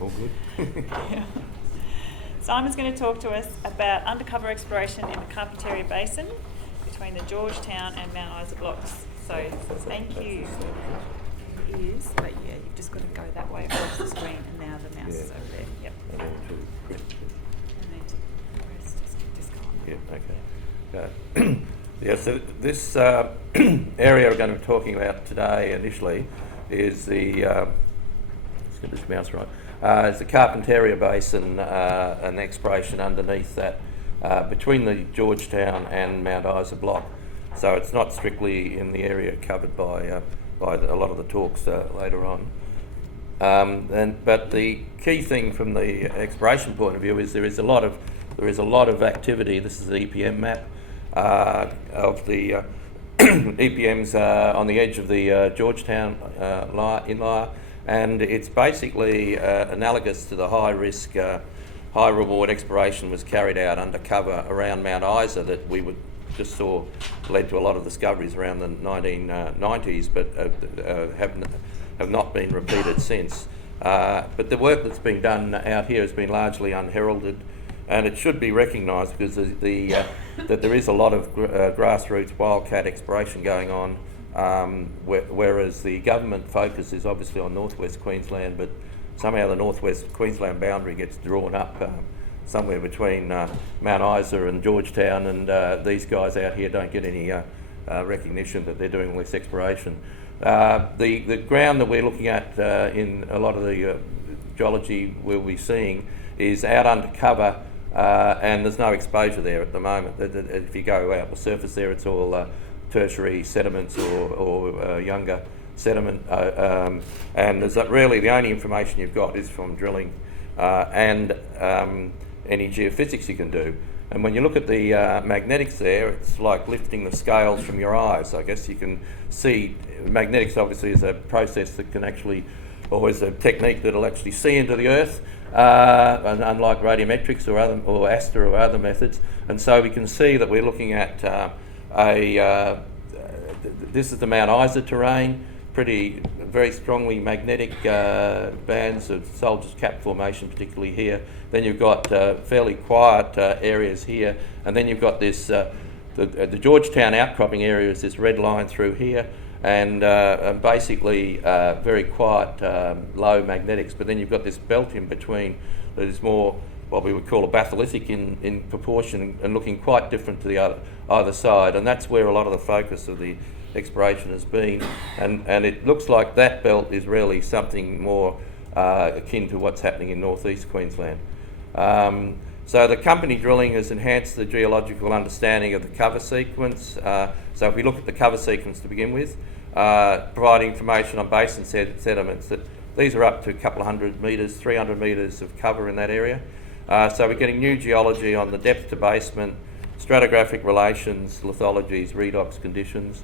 All good. Yeah. Simon's going to talk to us about undercover exploration in the Carpentaria Basin between the Georgetown and Mount Isa blocks. So thank you. Is, but yeah, you've just got to go that way across the screen, and now the mouse is over there. Yep. And then to press. And then to press, just go on. Yeah, okay. Yeah, so this area we're going to be talking about today initially is the, let's get this mouse right, is the Carpentaria Basin and exploration underneath that between the Georgetown and Mount Isa block. So it's not strictly in the area covered by a lot of the talks later on. But the key thing from the exploration point of view is there is a lot of activity. This is the EPM map of the EPMs on the edge of the Georgetown inlier, and it's basically analogous to the high risk, high reward exploration was carried out undercover around Mount Isa that we just saw led to a lot of discoveries around the 1990s, but have not been repeated since. But the work that's been done out here has been largely unheralded, and it should be recognised because that there is a lot of grassroots wildcat exploration going on, whereas the government focus is obviously on northwest Queensland, but somehow the northwest Queensland boundary gets drawn up somewhere between Mount Isa and Georgetown, and these guys out here don't get any recognition that they're doing all this exploration. The ground that we're looking at in a lot of the geology we'll be seeing is out under cover, and there's no exposure there at the moment. If you go out the surface there, it's all tertiary sediments or younger sediment, and there's really the only information you've got is from drilling and any geophysics you can do. And when you look at the magnetics there, it's like lifting the scales from your eyes. I guess you can see magnetics obviously is a process that can actually, or is a technique that'll actually see into the earth, and unlike radiometrics or ASTA or other methods. And so we can see that we're looking at this is the Mount Isa terrain, very strongly magnetic bands of Soldier's Cap formation, particularly here. Then you've got fairly quiet areas here, and then you've got this the Georgetown outcropping area is this red line through here, and basically very quiet low magnetics. But then you've got this belt in between that is more what we would call a batholithic in proportion and looking quite different to the either side, and that's where a lot of the focus of the exploration has been, and it looks like that belt is really something more akin to what's happening in northeast Queensland. So the company drilling has enhanced the geological understanding of the cover sequence. So if we look at the cover sequence to begin with, providing information on basin sediments, that these are up to a couple of 100 metres, 300 metres of cover in that area. So we're getting new geology on the depth to basement, stratigraphic relations, lithologies, redox conditions,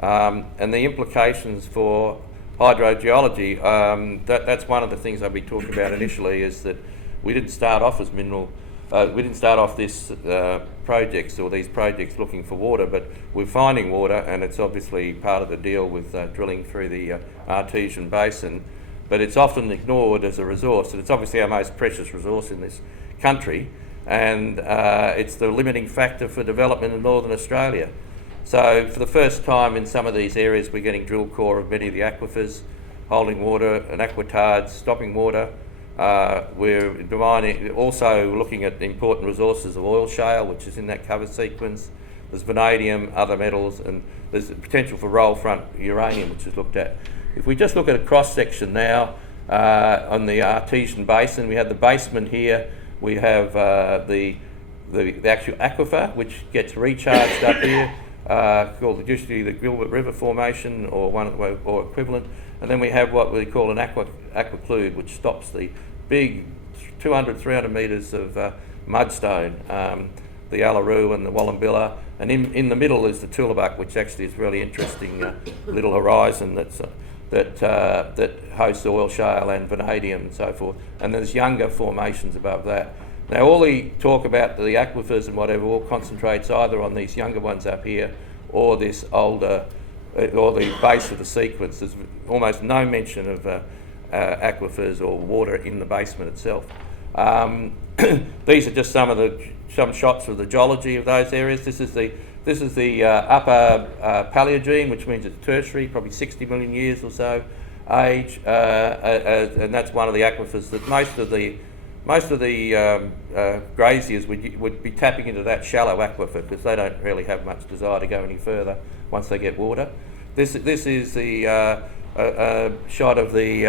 and the implications for hydrogeology. That's one of the things I'll be talking about initially, is that we didn't start off as we didn't start off this these projects looking for water, but we're finding water, and it's obviously part of the deal with drilling through the Artesian Basin. But it's often ignored as a resource, and it's obviously our most precious resource in this country, and it's the limiting factor for development in Northern Australia. So for the first time in some of these areas, we're getting drill core of many of the aquifers, holding water, and aquitards, stopping water. We're also looking at the important resources of oil shale, which is in that cover sequence. There's vanadium, other metals, and there's the potential for roll front uranium, which is looked at. If we just look at a cross section now on the Artesian Basin, we have the basement here. We have the actual aquifer, which gets recharged up here, called usually the Gilbert River Formation or equivalent. And then we have what we call an aquiclude, which stops the big 200, 300 metres of mudstone, the Alaroo and the Wallumbilla. And in the middle is the Tullabuck, which actually is really interesting little horizon that hosts oil shale and vanadium and so forth. And there's younger formations above that. Now, all the talk about the aquifers and whatever all concentrates either on these younger ones up here or this older, or the base of the sequence. There's almost no mention of aquifers or water in the basement itself. These are just some shots of the geology of those areas. This is the upper Paleogene, which means it's tertiary, probably 60 million years or so age, and that's one of the aquifers that most of the graziers would be tapping into that shallow aquifer because they don't really have much desire to go any further once they get water. This is the shot of the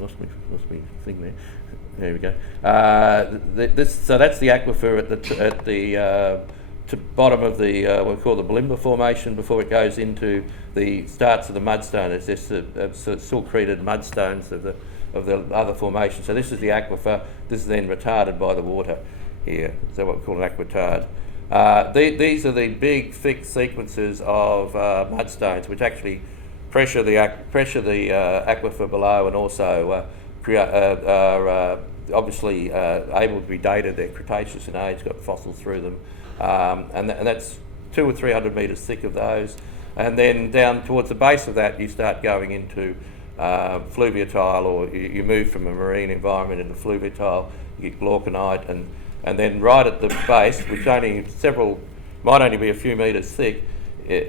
lost me thing there. There we go. So that's the aquifer at the bottom of the what we call the Balimba formation before it goes into the starts of the mudstone. It's just silcreted mudstones of the other formation. So this is the aquifer. This is then retarded by the water here. So what we call an aquitard. These are the big thick sequences of mudstones which actually pressure the aquifer below and also are obviously able to be dated. They're Cretaceous in age, got fossils through them, and that's 200 or 300 metres thick of those. And then down towards the base of that, you start going into fluviatile, or you move from a marine environment into fluviatile. You get glauconite, and then right at the base, which might only be a few metres thick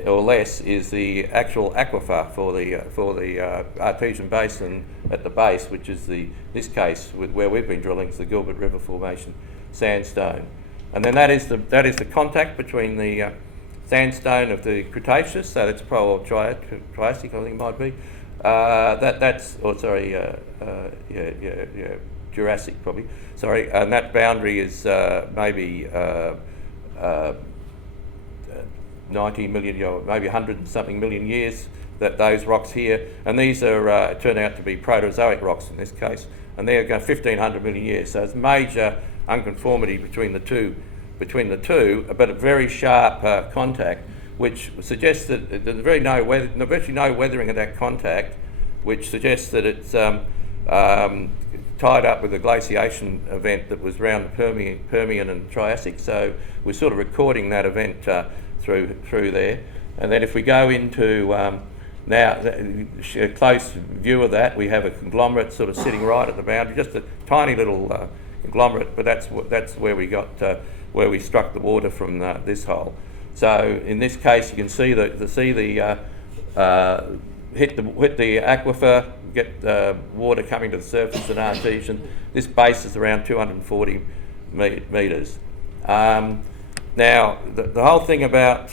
or less, is the actual aquifer for the Artesian Basin at the base, which is this case where we've been drilling, is the Gilbert River Formation sandstone, and then that is the contact between the sandstone of the Cretaceous, so that's probably Triassic, I think it might be. Jurassic probably. Sorry, and that boundary is maybe 90 million, maybe 100 and something million years. That those rocks here, and these are turn out to be Proterozoic rocks in this case, and they're going 1,500 million years. So it's major unconformity between the two, but a very sharp contact, which suggests that there's virtually no weathering of that contact, which suggests that it's tied up with a glaciation event that was around the Permian and Triassic. So we're sort of recording that event through there. And then if we go into now a close view of that, we have a conglomerate sort of sitting right at the boundary, just a tiny little conglomerate, but that's where we got where we struck the water from this hole. So in this case, you can see hit the aquifer, get water coming to the surface in Artesian. This base is around 240 metres. Now, the whole thing about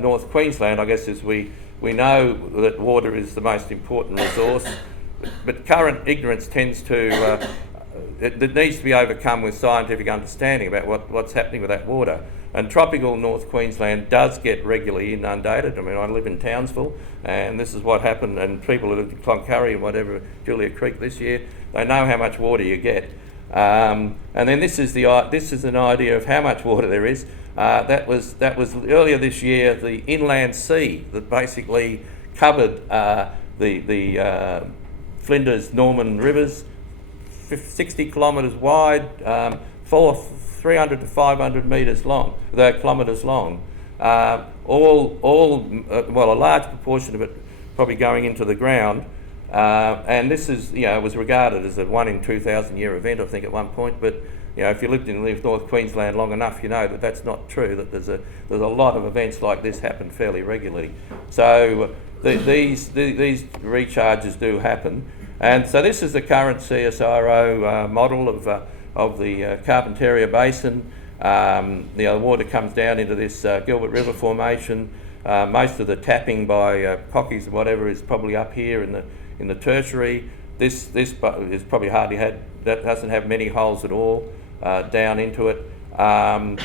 North Queensland, I guess, is we know that water is the most important resource, but current ignorance tends to, it needs to be overcome with scientific understanding about what's happening with that water. And tropical North Queensland does get regularly inundated. I mean, I live in Townsville, and this is what happened, and people who live in Cloncurry and whatever, Julia Creek this year, they know how much water you get. And then this is an idea of how much water there is. That was earlier this year, the inland sea that basically covered the Flinders Norman rivers, 60 kilometres wide, 300 to 500 kilometres long. A large proportion of it probably going into the ground. And this is, was regarded as a 1 in 2,000 year event, I think, at one point. But if you lived in North Queensland long enough, you know that that's not true. That there's a lot of events like this happen fairly regularly. So these recharges do happen, and so this is the current CSIRO model of the Carpentaria Basin. The water comes down into this Gilbert River Formation. Most of the tapping by cockies and whatever is probably up here in the tertiary. This is probably doesn't have many holes at all down into it, and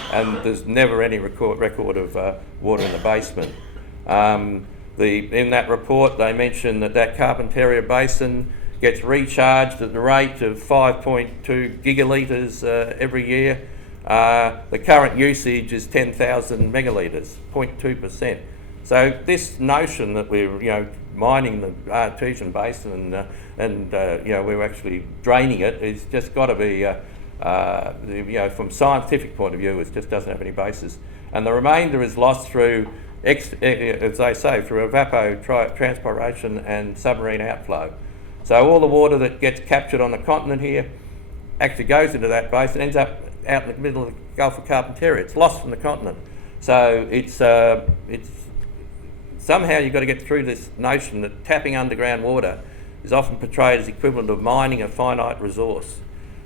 there's never any record of water in the basement. In that report, they mention that Carpentaria Basin gets recharged at the rate of 5.2 gigalitres every year. The current usage is 10,000 megalitres, 0.2%. So this notion that we're mining the Artesian Basin and we're actually draining it is just got to be from scientific point of view, it just doesn't have any basis. And the remainder is lost through as they say, through evapotranspiration and submarine outflow. So all the water that gets captured on the continent here actually goes into that basin, ends up out in the middle of the Gulf of Carpentaria. It's lost from the continent. So it's somehow you've got to get through this notion that tapping underground water is often portrayed as equivalent of mining a finite resource.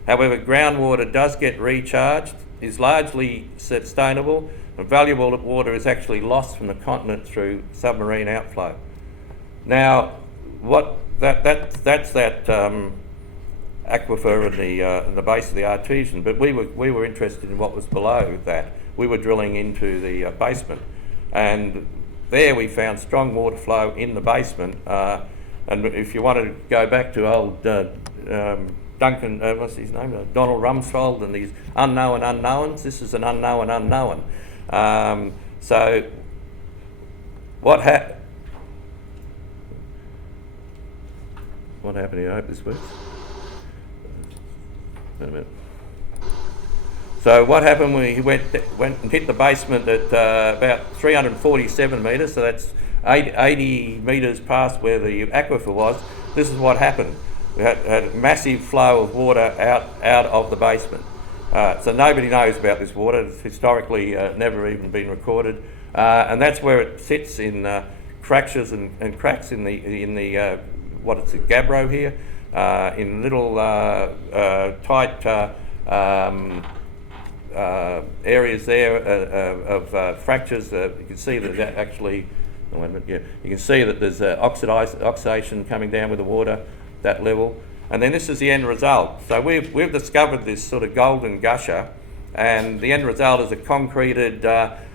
However, groundwater does get recharged, is largely sustainable, and valuable water is actually lost from the continent through submarine outflow. Now, that's that aquifer in the base of the artesian, but we were interested in what was below that. We were drilling into the basement, and there we found strong water flow in the basement. And if you wanted to go back to old Duncan, what's his name? Donald Rumsfeld and these unknown unknowns. This is an unknown unknown. So what happened? What happened here? I hope this works. Wait a minute. So what happened when he went and hit the basement at about 347 metres, so that's 80 metres past where the aquifer was. This is what happened. We had a massive flow of water out of the basement. So nobody knows about this water. It's historically never even been recorded, and that's where it sits in fractures and cracks in the what it's a gabbro here, in little tight areas there of fractures. You can see that actually. Oh, wait a minute, yeah, you can see that there's oxidation coming down with the water, that level. And then this is the end result. So we've discovered this sort of golden gusher, and the end result is a concreted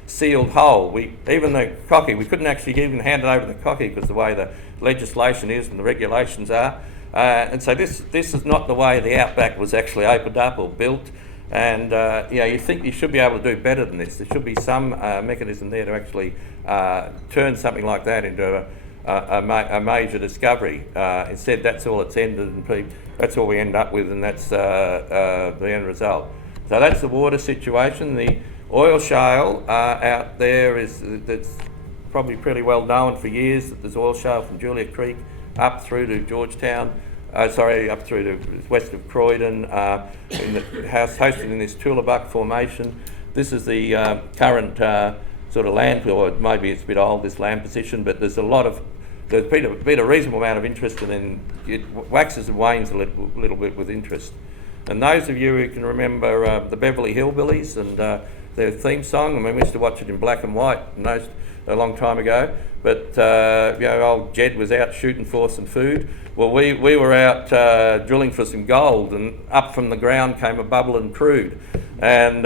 sealed hole. Even the cocky, we couldn't actually even hand it over the cocky because the way the legislation is and the regulations are. And so this is not the way the outback was actually opened up or built. And you think you should be able to do better than this. There should be some mechanism there to actually turn something like that into a major discovery. Instead, that's all it's ended, and that's all we end up with, and that's the end result. So that's the water situation. The oil shale out there that's probably pretty well known for years. That there's oil shale from Julia Creek up through to Georgetown. Up through to west of Croydon, in the house hosted in this Tullabuck formation. This is the current sort of land, or maybe it's a bit old, this land position, but there's been a reasonable amount of interest, and then it waxes and wanes a little bit with interest. And those of you who can remember the Beverly Hillbillies and their theme song, I mean, we used to watch it in black and white a long time ago, but old Jed was out shooting for some food. Well, we were out drilling for some gold, and up from the ground came a bubbling crude, and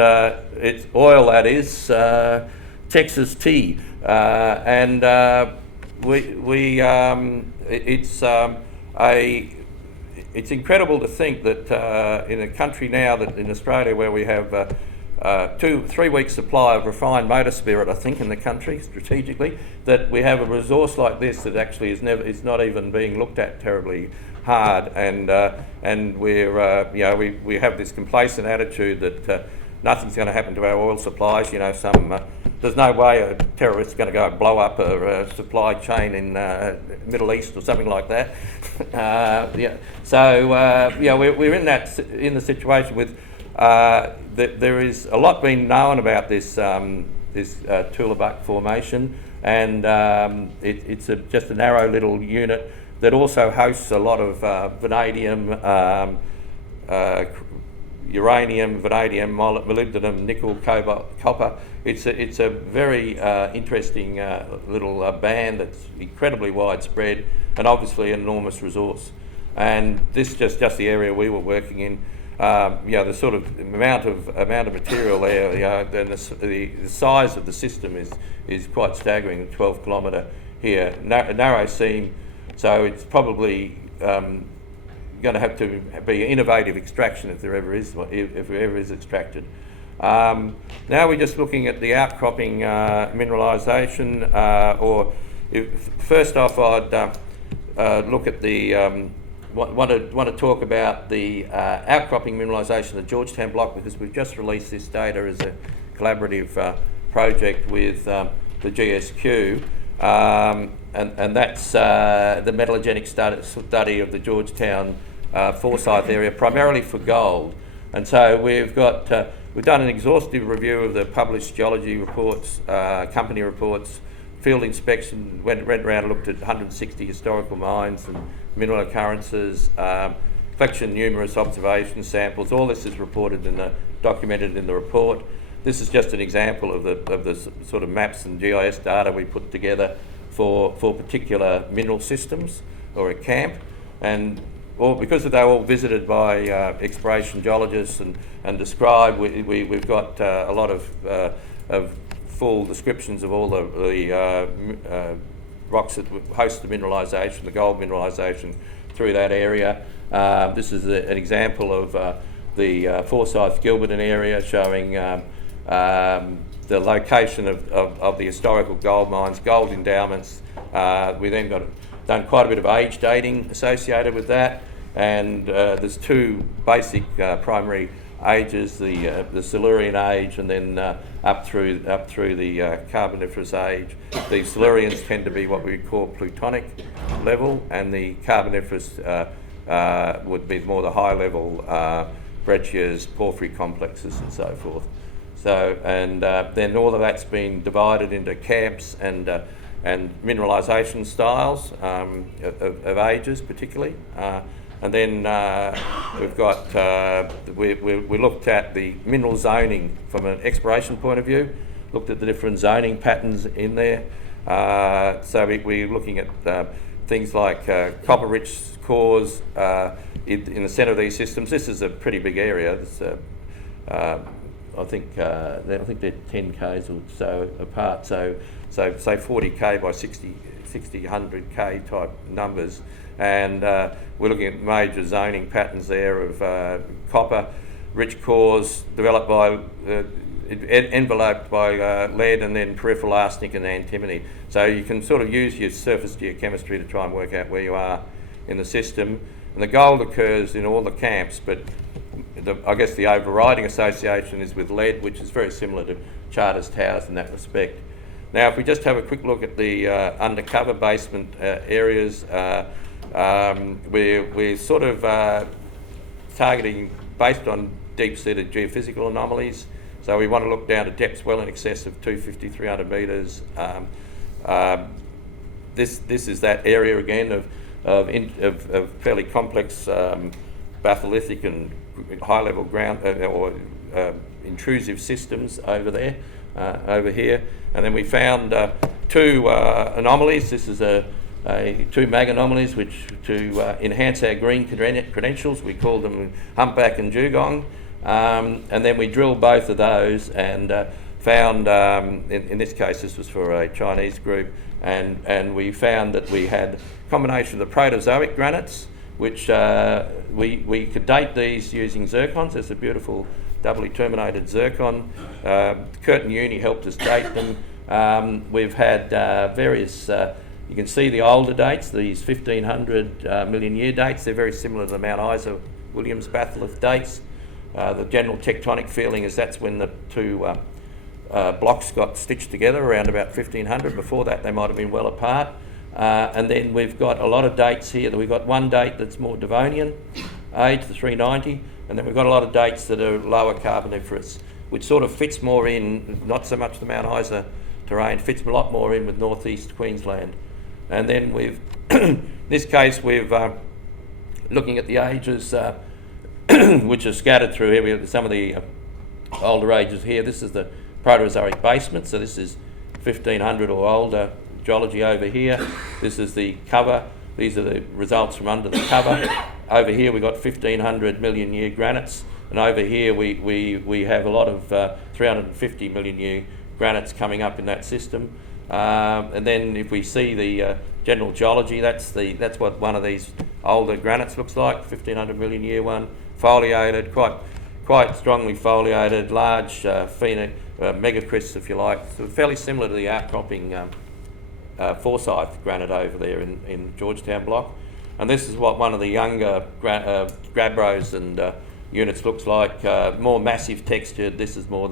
it's oil, that is, Texas tea, and it's incredible to think that in a country now, that in Australia, where we have 2-3 weeks supply of refined motor spirit, I think, in the country strategically, that we have a resource like this that actually is not even being looked at terribly hard, and we're we have this complacent attitude that nothing's going to happen to our oil supplies. There's no way a terrorist's going to go and blow up a supply chain in Middle East or something like that. We're in the situation with. There is a lot being known about this Tullabuck formation, and it's just a narrow little unit that also hosts a lot of vanadium, uranium, vanadium, molybdenum, nickel, cobalt, copper. It's a very interesting little band that's incredibly widespread, and obviously an enormous resource. And this is just the area we were working in. The sort of amount of material there, and the size of the system is quite staggering. 12 kilometre here, narrow seam, so it's probably going to have to be innovative extraction if there ever is extracted. Now we're just looking at the outcropping mineralisation, first off I'd look at the. Want to talk about the outcropping mineralisation of the Georgetown block, because we've just released this data as a collaborative project with the GSQ, and that's the metallogenic study of the Georgetown Forsyth area, primarily for gold. And so we've done an exhaustive review of the published geology reports, company reports, field inspection, went around and looked at 160 historical mines and mineral occurrences, collected numerous observation samples. All this is reported documented in the report. This is just an example of the sort of maps and GIS data we put together for particular mineral systems or a camp, and because they're all visited by exploration geologists and described, we've got a lot of full descriptions of all the rocks that host the mineralisation, the gold mineralisation through that area. This is an example of the Forsyth-Gilberton area, showing the location of the historical gold mines, gold endowments. We then done quite a bit of age dating associated with that, and there's two basic primary ages: the Silurian age, and then up through the Carboniferous age. The Silurians tend to be what we would call Plutonic level, and the Carboniferous would be more the high level breccias, porphyry complexes, and so forth. So, and then all of that's been divided into camps and mineralisation styles of ages, particularly. And then we've got, we looked at the mineral zoning from an exploration point of view, looked at the different zoning patterns in there. So we're looking at things like copper-rich cores in the centre of these systems. This is a pretty big area. It's, I think they're 10 k's or so apart. So say 40k by 60, 100k type numbers, and we're looking at major zoning patterns there of copper-rich cores developed by enveloped by lead, and then peripheral arsenic and antimony. So you can sort of use your surface geochemistry to try and work out where you are in the system. And the gold occurs in all the camps, but I guess the overriding association is with lead, which is very similar to Charters Towers in that respect. Now, if we just have a quick look at the undercover basement areas, we're sort of targeting based on deep-seated geophysical anomalies. So we want to look down to depths well in excess of 250, 300 metres. This is that area again of fairly complex batholithic and high-level ground or intrusive systems over there, over here. And then we found two anomalies. This is two mag anomalies which, to enhance our green credentials, we call them humpback and dugong. And then we drilled both of those and found, in this case this was for a Chinese group, and we found that we had a combination of the Proterozoic granites, which we could date these using zircons. There's a beautiful doubly terminated zircon. Curtin Uni helped us date them. We've had various, you can see the older dates, these 1500 million year dates. They're very similar to the Mount Isa Williams batholith dates. The general tectonic feeling is that's when the two blocks got stitched together around about 1500. Before that they might have been well apart. And then we've got a lot of dates here. We've got one date that's more Devonian age, the 390, and then we've got a lot of dates that are lower Carboniferous, which sort of fits more in, not so much the Mount Isa terrain, fits a lot more in with northeast Queensland. And then we've, in this case, we've looking at the ages which are scattered through here. We have some of the older ages here. This is the Proterozoic basement, so this is 1500 or older geology over here. This is the cover. These are the results from under the cover. Over here we've got 1500 million year granites, and over here we have a lot of 350 million year granites coming up in that system. And then if we see the general geology, that's what one of these older granites looks like, 1500 million year one, foliated, quite strongly foliated, large megacrysts if you like, so fairly similar to the outcropping Forsyth granite over there in Georgetown block. And this is what one of the younger Grabros and units looks like, more massive textured. This is more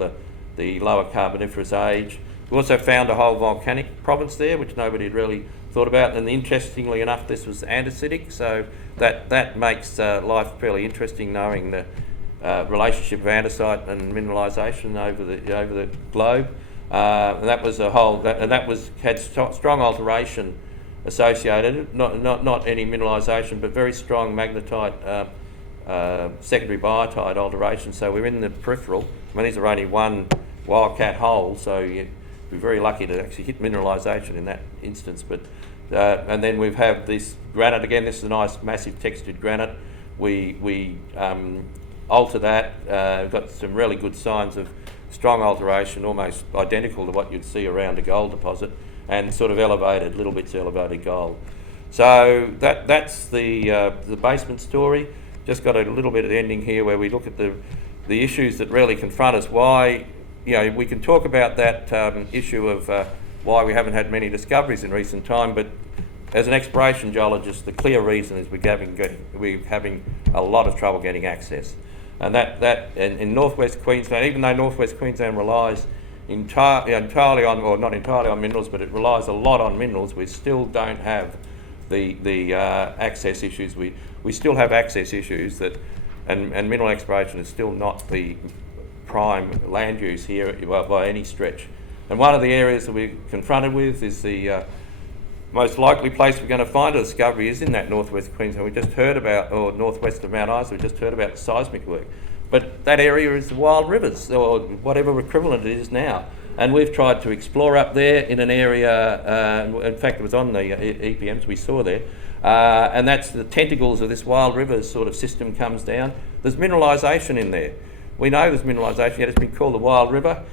the lower Carboniferous age. We also found a whole volcanic province there, which nobody had really thought about. And interestingly enough, this was andesitic, so that makes life fairly interesting, knowing the relationship of andesite and mineralisation over the globe. And that was had strong alteration associated, not any mineralisation, but very strong magnetite, secondary biotite alteration. So we're in the peripheral. I mean, these are only one wildcat hole, so you'd be very lucky to actually hit mineralisation in that instance. But and then we have this granite again. This is a nice, massive textured granite. We alter that. We've got some really good signs of strong alteration, almost identical to what you'd see around a gold deposit, and sort of elevated, little bits elevated gold. So that's the basement story. Just got a little bit of ending here where we look at the issues that really confront us. Why, we can talk about that issue of why we haven't had many discoveries in recent time, but as an exploration geologist, the clear reason is we're having a lot of trouble getting access. And that in northwest Queensland, even though northwest Queensland relies entirely on, or not entirely on minerals, but it relies a lot on minerals, we still don't have the access issues. We still have access issues and mineral exploration is still not the prime land use here by any stretch. And one of the areas that we're confronted with is the most likely place we're going to find a discovery is in that northwest Queensland. We just heard about, or northwest of Mount Isa, we just heard about the seismic work. But that area is the wild rivers, or whatever equivalent it is now. And we've tried to explore up there in an area, in fact it was on the EPMs we saw there, and that's the tentacles of this wild rivers sort of system comes down. There's mineralisation in there. We know there's mineralisation, yet it's been called the wild river.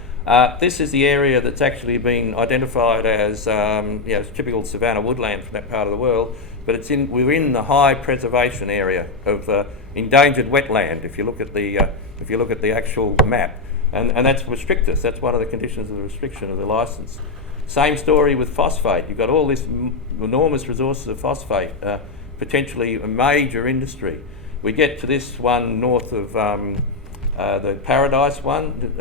This is the area that's actually been identified as typical savanna woodland from that part of the world, but we're in the high preservation area of endangered wetland. If you look at the actual map, and that's restricted. That's one of the conditions of the restriction of the licence. Same story with phosphate. You've got all this enormous resources of phosphate, potentially a major industry. We get to this one north of the Paradise one.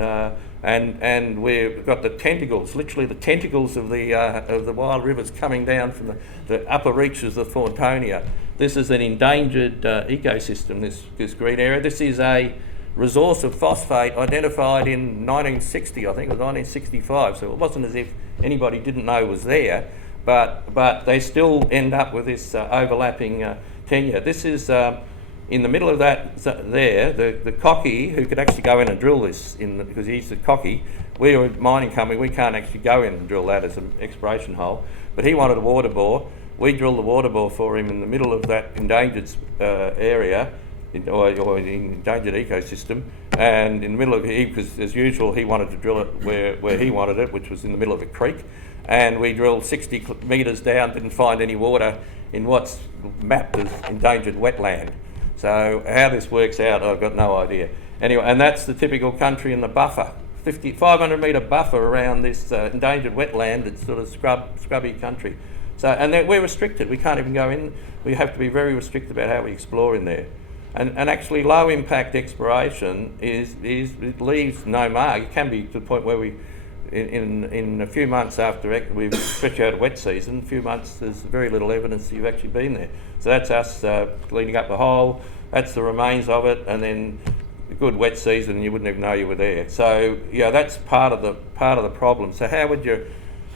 And we've got the tentacles, literally the tentacles of the wild rivers coming down from the upper reaches of Thorntonia. This is an endangered ecosystem, this green area. This is a resource of phosphate identified in 1960, I think it was 1965, so it wasn't as if anybody didn't know it was there, but they still end up with this overlapping tenure. This is in the middle of that there, the cocky, who could actually go in and drill this, because he's the cocky. We're a mining company, we can't actually go in and drill that as an exploration hole, but he wanted a water bore. We drilled the water bore for him in the middle of that endangered area, or endangered ecosystem, and in the middle of because as usual he wanted to drill it where he wanted it, which was in the middle of a creek, and we drilled 60 metres down, didn't find any water in what's mapped as endangered wetland. So how this works out, I've got no idea. Anyway, and that's the typical country in the buffer, 500 metre buffer around this endangered wetland. It's sort of scrubby country. So, and we're restricted. We can't even go in. We have to be very restricted about how we explore in there. And actually, low impact exploration it leaves no mark. It can be to the point where we, in a few months after we've especially out of wet season, a few months there's very little evidence that you've actually been there. So that's us cleaning up the hole. That's the remains of it, and then a good wet season, and you wouldn't even know you were there. So that's part of the problem. So how would you,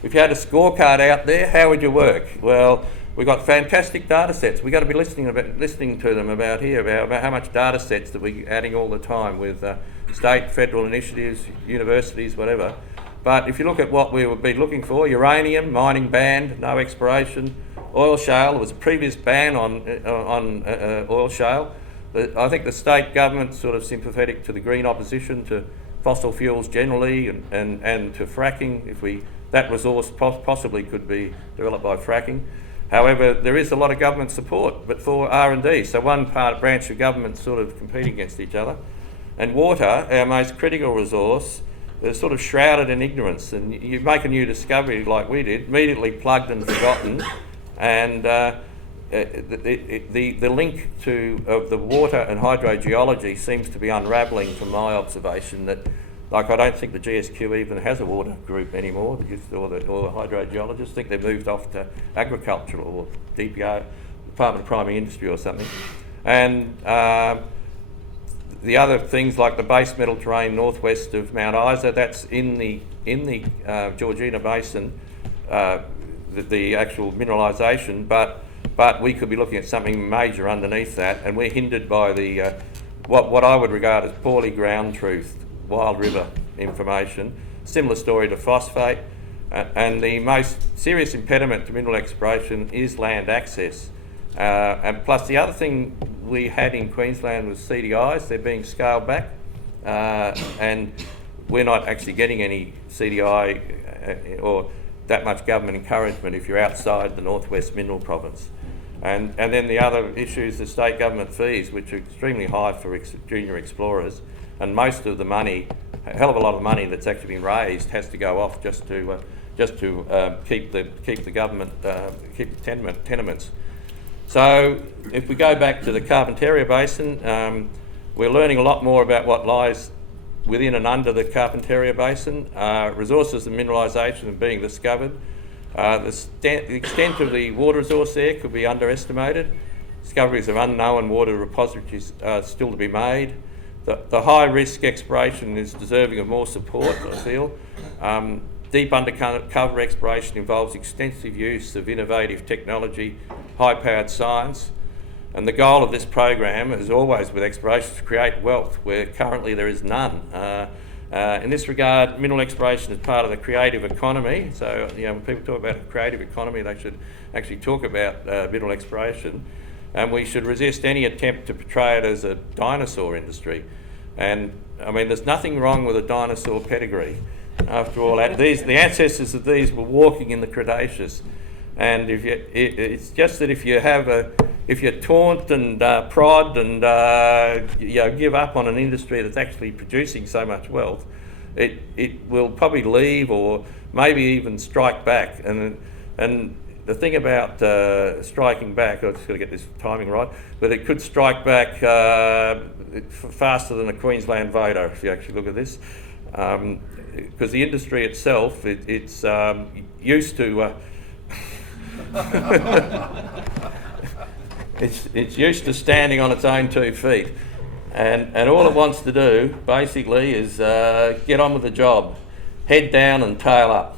if you had a scorecard out there, how would you work? Well, we've got fantastic data sets. We've got to be listening to them about how much data sets that we're adding all the time with state, federal initiatives, universities, whatever. But if you look at what we would be looking for, uranium, mining banned, no exploration, oil shale, there was a previous ban on oil shale. I think the state government's sort of sympathetic to the green opposition to fossil fuels generally and to fracking, that resource possibly could be developed by fracking. However, there is a lot of government support, but for R&D. So one branch of government sort of competing against each other. And water, our most critical resource, is sort of shrouded in ignorance. And you make a new discovery like we did, immediately plugged and forgotten. And the link of the water and hydrogeology seems to be unravelling from my observation, that Like, I don't think the GSQ even has a water group anymore, or the hydrogeologists think they've moved off to agricultural or DPO, Department of Primary Industry or something. And the other things like the base metal terrain northwest of Mount Isa, that's in the Georgina Basin, the actual mineralisation, but we could be looking at something major underneath that, and we're hindered by the what I would regard as poorly ground truth, Wild River information. Similar story to phosphate, and the most serious impediment to mineral exploration is land access. And plus the other thing we had in Queensland was CDIs. They're being scaled back, and we're not actually getting any CDI or that much government encouragement if you're outside the Northwest Mineral Province. And then the other issue is the state government fees, which are extremely high for junior explorers, and most of the money, a hell of a lot of money that's actually been raised, has to go off just to keep the government, keep the tenements. So if we go back to the Carpentaria Basin, we're learning a lot more about what lies within and under the Carpentaria Basin. Resources and mineralisation are being discovered. The extent of the water resource there could be underestimated. Discoveries of unknown water repositories are still to be made. The high risk exploration is deserving of more support, I feel. Deep undercover exploration involves extensive use of innovative technology, high-powered science, and the goal of this program, as always with exploration, is to create wealth where currently there is none. In this regard, mineral exploration is part of the creative economy. So, when people talk about a creative economy, they should actually talk about mineral exploration. And we should resist any attempt to portray it as a dinosaur industry. And I mean, there's nothing wrong with a dinosaur pedigree. After all, the ancestors of these were walking in the Cretaceous. And it's just that if you taunt and prod and give up on an industry that's actually producing so much wealth, it will probably leave or maybe even strike back. And the thing about striking back, I've just got to get this timing right, but it could strike back faster than a Queensland voter if you actually look at this, because the industry itself, it's used to. It's used to standing on its own 2 feet, and all it wants to do basically is get on with the job, head down and tail up.